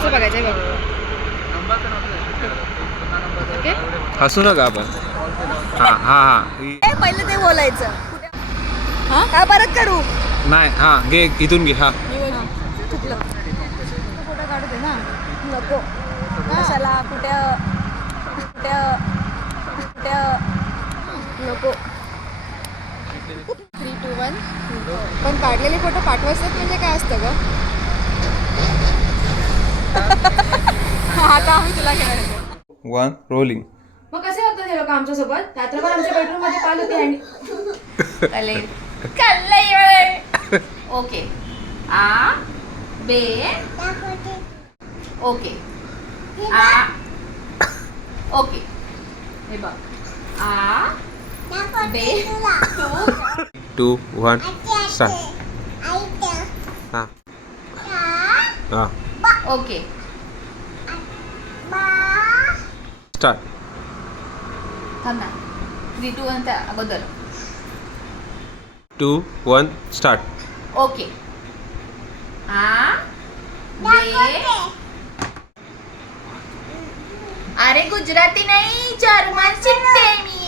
असं बघायचं बघ. ओके हसू नका आपण. हा हा हा पहिलं ते बोलायचं. हा परत करू. नाही हा घे इथून घे. हा चुकलं. फोटो काढते ना नको कशाला कुठे कुठे कुठे नको. 3, 2, 1. पण काढलेले फोटो पाठवायचं म्हणजे काय असतं ग? आता आम्ही तुला खेळायचो. 1 रोलिंग. मग कसे होतं हे लोक आमच्यासोबत? रात्रभर आमच्या बेडरूम मध्ये पाल होती आणि ओके आ बे ओके आ ओके हे बघ आ बे 2, 1 स्टार्ट. हा हा ओके स्टार्ट. थांब ना 3, 2, 1 त्या अगोदर 2, 1 स्टार्ट. ओके आ बे अरे गुजराती नाही जर्मन शिकते मी.